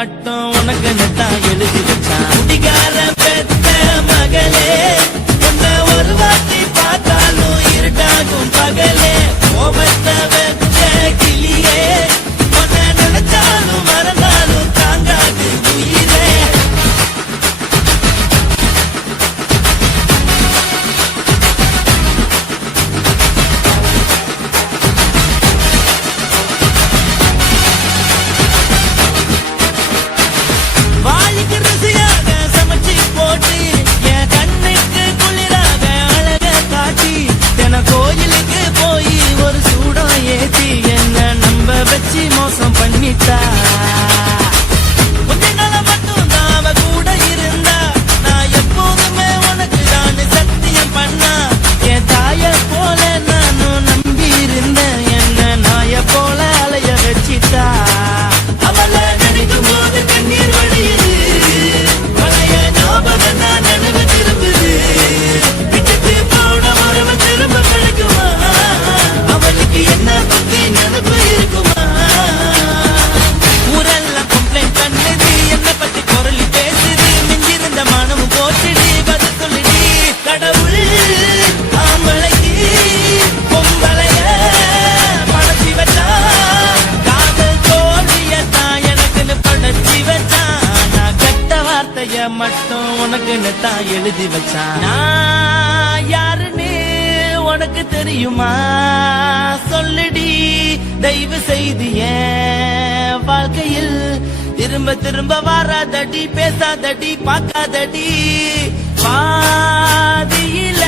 மட்டும் உனக்கு தான் எழுதி வச்சான். குடிகார பெத்த மகளே, உன்னை ஒரு வாட்டி பார்த்தாலும் இருட்டாகும் பகலே. கோபத்தை வச்ச கிளியே, உன்னை நினைச்சாலும் மறந்தாலும் தாங்காது உயிரே. வாய்க்கு ருசியாக சமைச்சு போட்டு என் கண்ணுக்கு குளிராக அழக காட்டி தின கோயிலுக்கு போய் ஒரு சூடம் ஏத்தி என்ன நம்ப வச்சு மோசம் பண்ணிட்டா. கொஞ்ச நாள மட்டும் தான் அவ கூட இருந்தா, நான் எப்போதுமே உனக்கு தான் சத்தியம் பண்ணா. என் தாய போல நானும் நம்பி இருந்தேன், என்ன நாய போல அலைய வச்சிட்டா. அவளை நினைக்கும் போது கண்ணீர் வடியுது, பழைய ஞாபகம் நான் நினைவு திரும்புது. விட்டுட்டு போன உறவு திரும்ப கிடைக்குமா? அவளுக்கு என்ன பத்தி நினைப்பு இருக்குமா? ஊரெல்லாம் கம்ப்ளைண்ட் பண்ணுது, என்ன பத்தி குரலி பேசுது. மிஞ்சிருந்த மனமும் போச்சுடி, பதில் சொல்லுடி. கடவுள் ஆம்பளைக்கு பொம்பளைய படைச்சி வச்சா, காதல் தோழியத்தான் எனக்குன்னு படைச்சி வச்சான். நான் கெட்ட வார்த்தைய மட்டும் உனக்குன்னு தான் எழுதி வச்சான். நான் யாருன்னு உனக்கு தெரியுமா? சொல்லுடி தயவு செய்து என் வாழ்க்கையில் திரும்ப திரும்ப வராதடி, பேசாதடி, பார்க்காதடி. பாதியில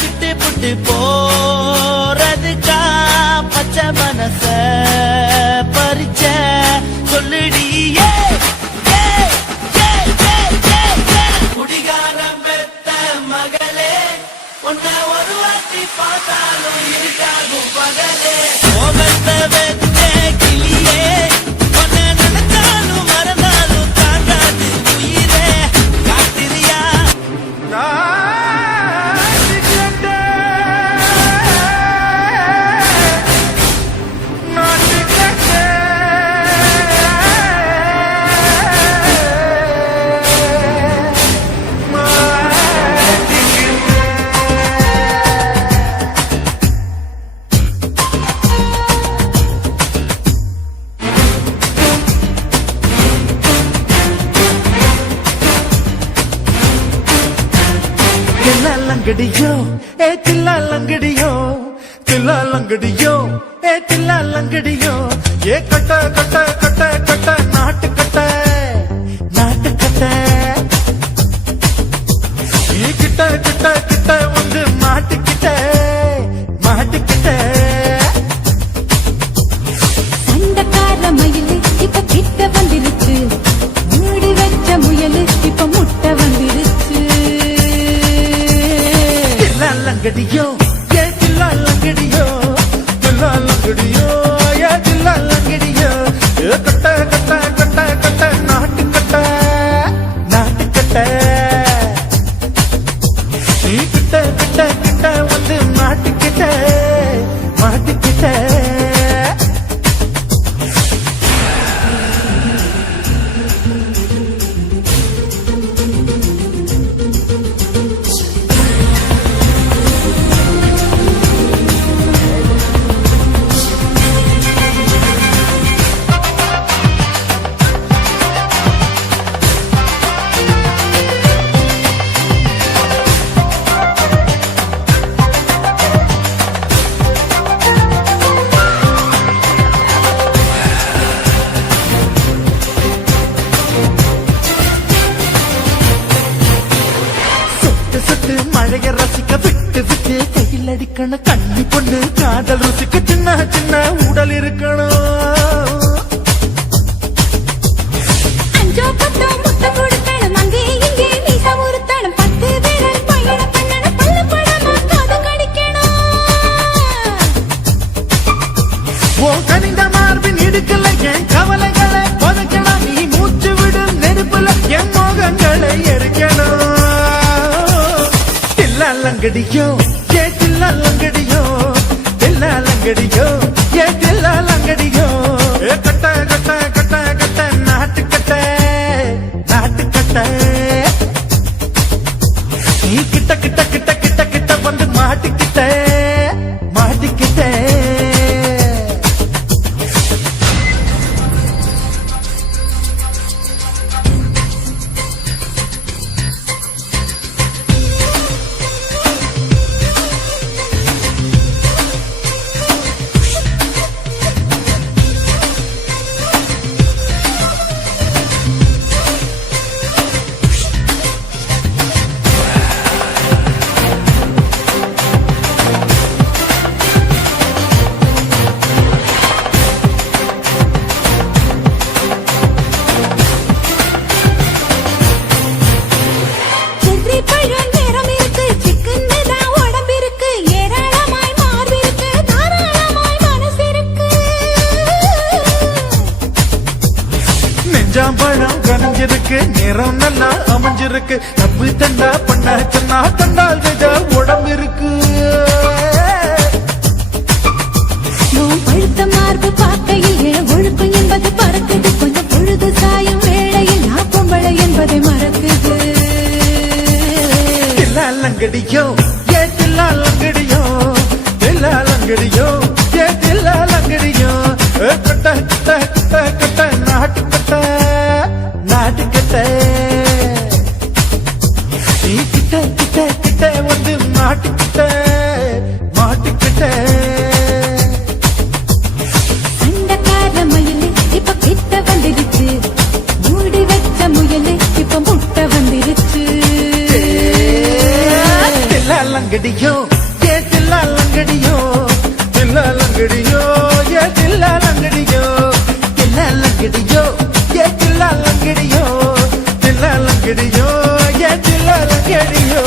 விட்டு புட்டு போறதுக்கா பச்சை மனச பறிச்ச சொல்லுடி. குடிகாரம் பெத்த மகளே, உன்னை ஒரு வாட்டி பார்த்தாலும் இருக்காகும் பகலே. கோபத்தை வச்ச கிளியே, உன்னை நினைச்சாலும் மறந்தாலும் தாங்காது உயிரே. காத்திரியா லங்கடியோ ஏ தில்லா லங்கடியோ, தில்லா லங்கடியோ ஏ தில்லா லங்கடியோ. ஏ கட்ட கட்ட கட்ட கட்ட நாட்டு கட்ட, நாட்டு கட்ட. நீ கிட்ட கிட்ட கிட்ட வந்து மாட்டுக்கிட்ட, மாட்டுக்கிட்ட. சண்டக்கார மயிலு இப்ப கிட்ட வந்துருச்சு, மூடி வச்ச முயலு இப்ப முட்டை வந்துருச்சு. லங்கடியோ ஏ தில்லா லங்கடியோ, தில்லா லங்கடியோ ஏ தில்லா லங்கடியோ. ஏ கட்ட கட்ட கட்ட கட்ட நாட்டு கட்ட, நாட்டு கட்ட. நீ கிட்ட கிட்ட கிட்ட வந்து மாட்டுக்கிட்ட, மாட்டுக்கிட்ட. மழைய ரசிக்க விட்டு விட்டு கையில் அடிக்கணும். கண்ணி பொண்ணு காதல் ருசிக்க சின்ன சின்ன உடல் இருக்கணும். அஞ்சோ பத்தோ முட்டை கொடுக்கணும், அங்கே இங்கே மீச உறுத்தணும். 10 விரல் பயணம் பண்ணணும், பல்லு படமா காது கடிக்கணும். ஓ கனிந்த மார்பின் இடுக்கல என் கவலைகளை புதைக்கணும். நீ மூச்சு விடு நெருப்புல என் மோகங்களை எரிக்கணும். லங்கடியோ ஏ தில்லா லங்கடியோ, தில்லா லங்கடியோ ஏ தில்லா லங்கடியோ. கட்ட கட்ட கட்ட கட்ட நாட்டு கட்ட, கஞ்சாம்பழம் கனிஞ்சிருக்கு, நிறம் நல்லா அமைஞ்சிருக்கு. தப்பு தண்டா பண்ண சொன்னா கண்டால் உடம்பு இருக்கு. உன் பழுத்த மார்பு பார்க்கையில் ஒழுக்கம் என்பது பறக்குது. கொஞ்சம் பொழுது சாயும் வேளையில் நான் பொம்பளை என்பதை மறக்குது. தில்லாலங்கடியோ ஏ தில்லாலங்கடியோ, தில்லாலங்கடியோ ஏ தில்லாலங்கடியோ. கட்ட கட்ட கட்ட கட்ட நாட்டு கட்ட நாட்டு கட்ட. நீ கிட்ட கிட்ட கிட்ட வந்து மாட்டுக்கிட்ட மாட்டுக்கிட்ட. சண்டக்கார மயிலு இப்ப கிட்ட வந்துடுச்சு, மூடி வச்ச முயலு இப்ப முட்டை வந்துடுச்சு. தில்லாலங்கடியோ ஏ தில்லாலங்கடியோ, தில்லாலங்கடியோ ஏ தில்லாலங்கடியோ. தில்லாலங்கடியோ ஏ தில்லாலங்கடியோ, தில்லாலங்கடியோ ஏ தில்லாலங்கடியோ.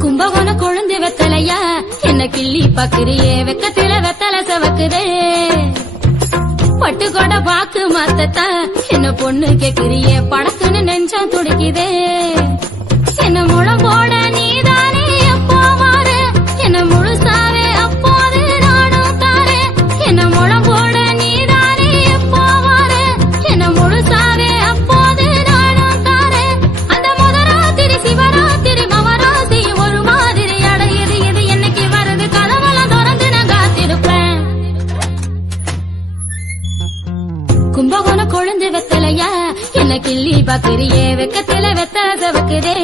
கும்பகோண கொழுந்து வெத்தலையா என்ன கிள்ளி பாக்குறியே வெக்கத்தில வெத்தலை சவக்குதே பட்டு கொட பாக்கு மாத்தத்தா என்ன பொண்ணு கேக்குறியே படக்குன்னு நெஞ்சம் துடிக்குதே என்ன முளம் போட நீதானே எப்போ மாறு என்ன முழுசாவே அப்போது நானும் தாரே என்ன முளம் போட நீதானே எப்போ மாறு என்ன முழுசாவே அப்போது நானும் தாரே அந்த முதராத்திரி சிவராத்திரி மவராசி ஒரு மாதிரி அடையுது இது என்னைக்கு வருது கதவெல்லாம் திறந்து நான் காத்திருப்பேன் கும்பகோண கொழுந்து வெத்தலையா என்ன கிள்ளி பாக்குறியே வெக்கத்தில வெத்தலை சவக்குதே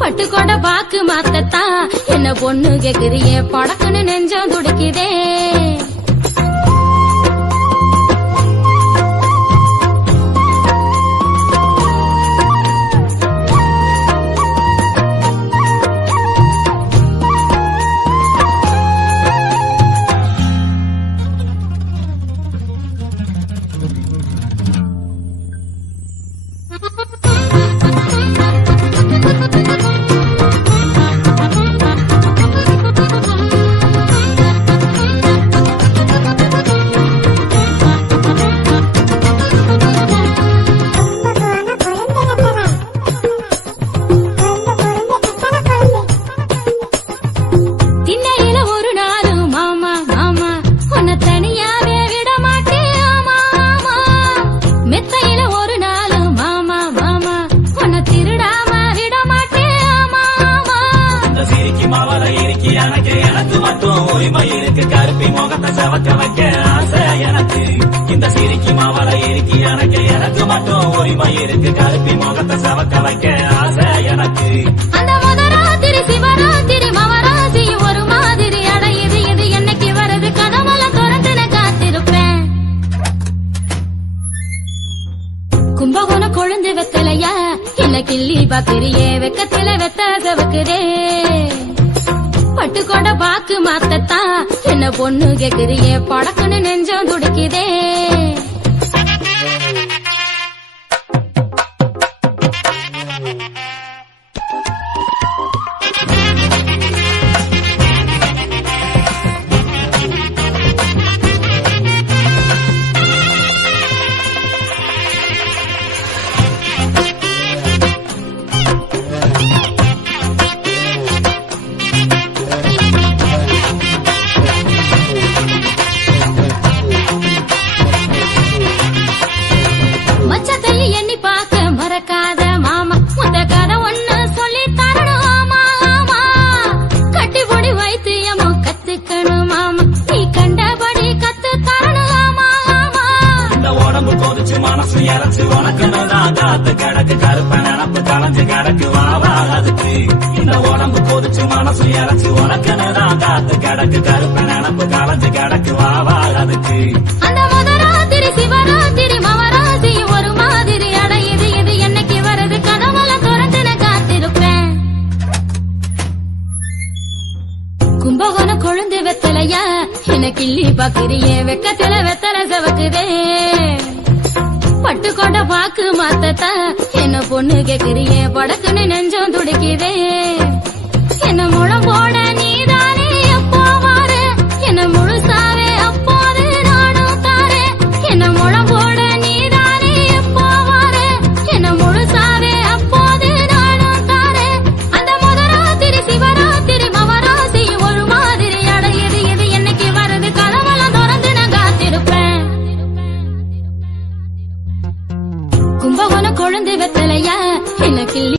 பட்டு கொண்ட பாக்கு மாத்தத்தா என்ன பொண்ணு கேக்குறியே படக்குன்னு நெஞ்சம் துடிக்குதே திண்ணையில ஒரு நாளும் மாமா மாமா உன்னை தனியாவே விட மாட்டேன் ஆமா ஆமா மெத்தையில ஒரு நாளும் மாமா மாமா உன்னை திருடாம விட மாட்டேன் ஆமா ஆமா இந்த சிரிக்கி மாவள இறுக்கி எனக்கு மட்டும் உரிமை இருக்கு கருப்பி முகத்தை சவக்க வைக்க ஆசை எனக்கு இந்த சிரிக்கி மாவள இறுக்கி எனக்கு மட்டும் உரிமை இருக்கு கருப்பி முகத்தை சவக்க வைக்க ஆசை எனக்கு அந்த முதராத்திரி சிவராத்திரி மவராசி ஒரு மாதிரி அடையுது இது என்னைக்கு வருது கதவெல்லாம் திறந்து நான் காத்திருப்பேன் கும்பகோண கொழுந்து வெத்தலையா என்ன கிள்ளி பாக்குறியே வெக்கத்தில வெத்தலை சவக்குதே பட்டு கொண்ட பாக்கு மாத்தத்தா என்ன பொண்ணு கேக்குறியே படக்குன்னு நெஞ்சம் துடிக்குதே மச்ச தள்ளி எண்ணி பார்க்க மறக்காத மாமா முத கதை ஒண்ணு சொல்லி தரணும் ஆமா ஆமா கட்டி பொடி வைத்தியமோ கத்துக்கணும் மாமா நீ கண்டபடி கத்து தரணும் ஆமா ஆமா இந்த உடம்பு கொதிச்சு மனசு இறச்சு உனக்குன்னு தான் காத்து கிடக்கு கருப்ப நினப்பு கலைஞ்சு கிடக்கு வாவா அதுக்கு இந்த உடம்பு கொதிச்சு மனசு இறச்சு உனக்குன்னு தான் காத்து கிடக்கு கருப்ப நினப்பு கலைஞ்சு கிடக்கு வாவா அதுக்கு அந்த முதராத்திரி சிவராத்திரி மவராசி ஒரு மாதிரி அடையுது இது என்னைக்கு வருது கதவெல்லாம் திறந்து நான் காத்திருப்பேன் கும்பகோண கொழுந்து வெத்தலையா என்ன கிள்ளி பாக்குறியே வெக்கத்தில வெத்தலை சவக்குதே பட்டு கொண்ட பாக்கு மாத்தத்தா என்ன பொண்ணு கேக்குறியே படக்குன்னு நெஞ்சம் துடிக்குதே என்ன முளம் போட நீதானே எப்போ மாறு என்ன முழுசாவே அப்போது நானும் தாரே என்ன முளம் போட நீதானே எப்போ மாறு என்ன முழுசாவே அப்போது நானும் தாரே அந்த முதராத்திரி சிவராத்திரி மவராசி ஒரு மாதிரி அடையுது இது என்னைக்கு வருது கதவெல்லாம் திறந்து நான் காத்திருப்பேன் கும்பகோண கொழுந்து வெத்தலையா என்ன கிள்ளி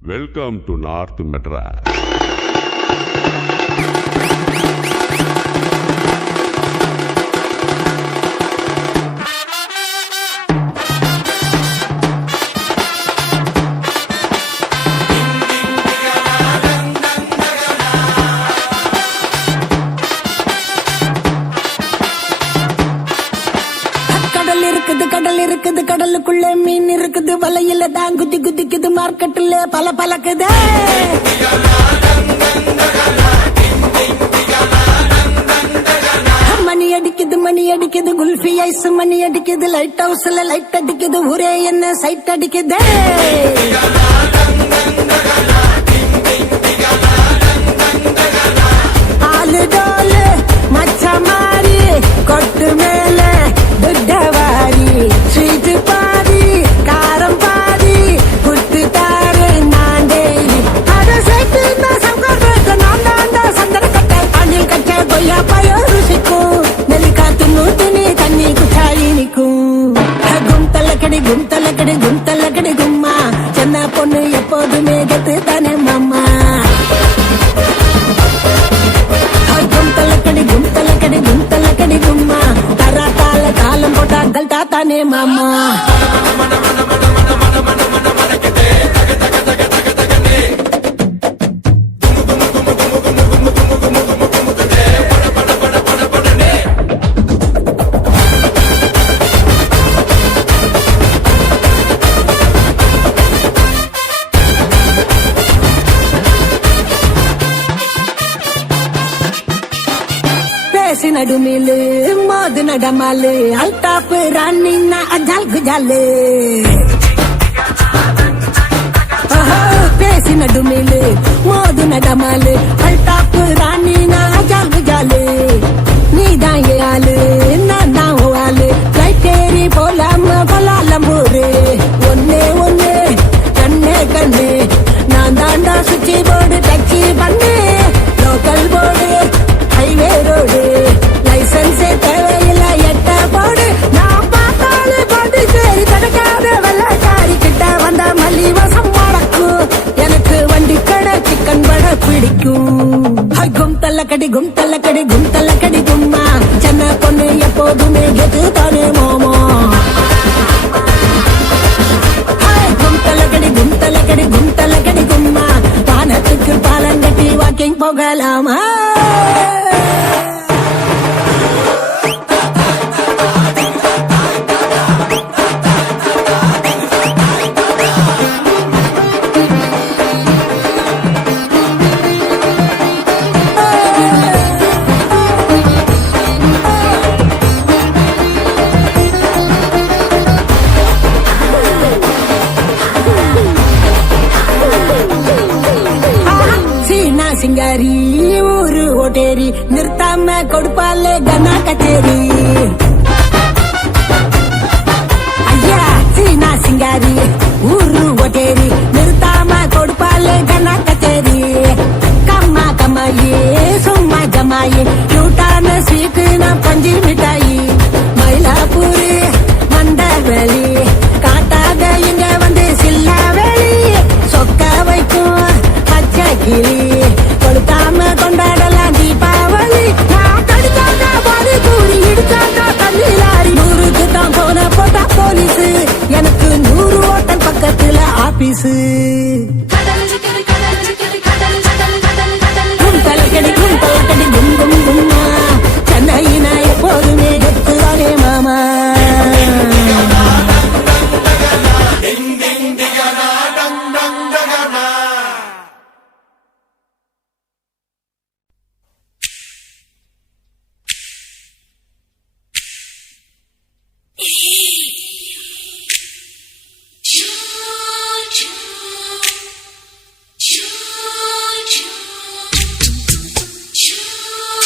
Welcome to North Madras. கடல் இருக்குது கடலுக்குள்ள மீன் இருக்குது வலையில தான் குதி குதிக்குது மார்க்கெட்டுல பல பலக்குது மணி அடிக்குது குல்ஃபி ஐஸ் மணி அடிக்குது லைட் ஹவுஸ்ல லைட் அடிக்குது ஊரே என்ன சைட் அடிக்குது ஆளு டோலு மச்ச மாறி கொட்டு மேல துட்டவாரி ஸ்வீட் பாதி காரம் பாதி குட்டு தாரு நான் டெய்லி அட சேர்த்து சங்கர் நான் தான் சந்தன கட்ட அணில் கட்ட கொய்யா பழம் ருசிக்கும் நெல்லிக்காத்து நூத்துனி தண்ணி குச்சாயி நிக்கும் கும்தலக்கடி கும்மா சின்ன பொண்ணு எப்போதுமே கத்து தானே மாமா கும்தலக்கடி கும்மா தராத்தால தாளம் போட்டாங்கள் தாத்தானே மாமா நடுமிலு மோது நடமாலு அல்தாப்பு ராணின்னா அஜால் குஜாலு பேசி நடுமிலு மோது நடமாலு அல்தாப்பு ராணின்னா அஜால் குஜாலு நீதான் ஆளு நான் தான் ஆளு லைட்டேரி போலாம கொலாலம்பூரு ஒன்னே ஒன்னு கண்ணே நான் தாண்டா சுச்சி போர்டு டச்சி பண்ணு லோக்கல் போர்டு ஹைவே ரோடு லைசன்ஸே தேவையில்ல எட்ட போடு நான் பார்த்தாலே பாட்டு சரி கிடைக்காத வெள்ளக்காரி கிட்ட வந்த மல்லி வசம் முடக்கும் எனக்கு வண்டி கடை சிக்கன் வடை பிடிக்கும் கும்தல்லக்கடி கும்மா சின்ன பொண்ணு எப்போதுமே கெத்து தானே மாமா கும்தல்லக்கடி கும்மா வானத்துக்கு பாலங்கட்டி வாக்கிங் போகலாமா சிங்காரி ஊரு ஓட்டேரி நிறுத்தாம கொடுப்பாலே கனா கச்சேரி ஐயா சீனா சிங்காரி ஊரு ஓட்டேரி நிறுத்தாம கொடுப்பாலே கனா கச்சேரி கம்மா கம்மாயே சும்மா ஜமாயே கியூட்டான ஸ்வீட்டு நான் பஞ்சு மிட்டாயி மயிலாப்பூரு மண்டவெளி காட்டாத இங்க வந்து சில்லாவெளி சொக்க வைக்கும் பச்சை கிளி கொளுத்தாம கொண்டாடலாம் தீபாவளி நான் கடிச்சாங்க பாதி கூறி இடிச்சாங்க தண்ணி லாரி 100க்கு தான் போன போட்டா போலீஸ் எனக்கு 100 ஹோட்டல் பக்கத்துல ஆபீஸ்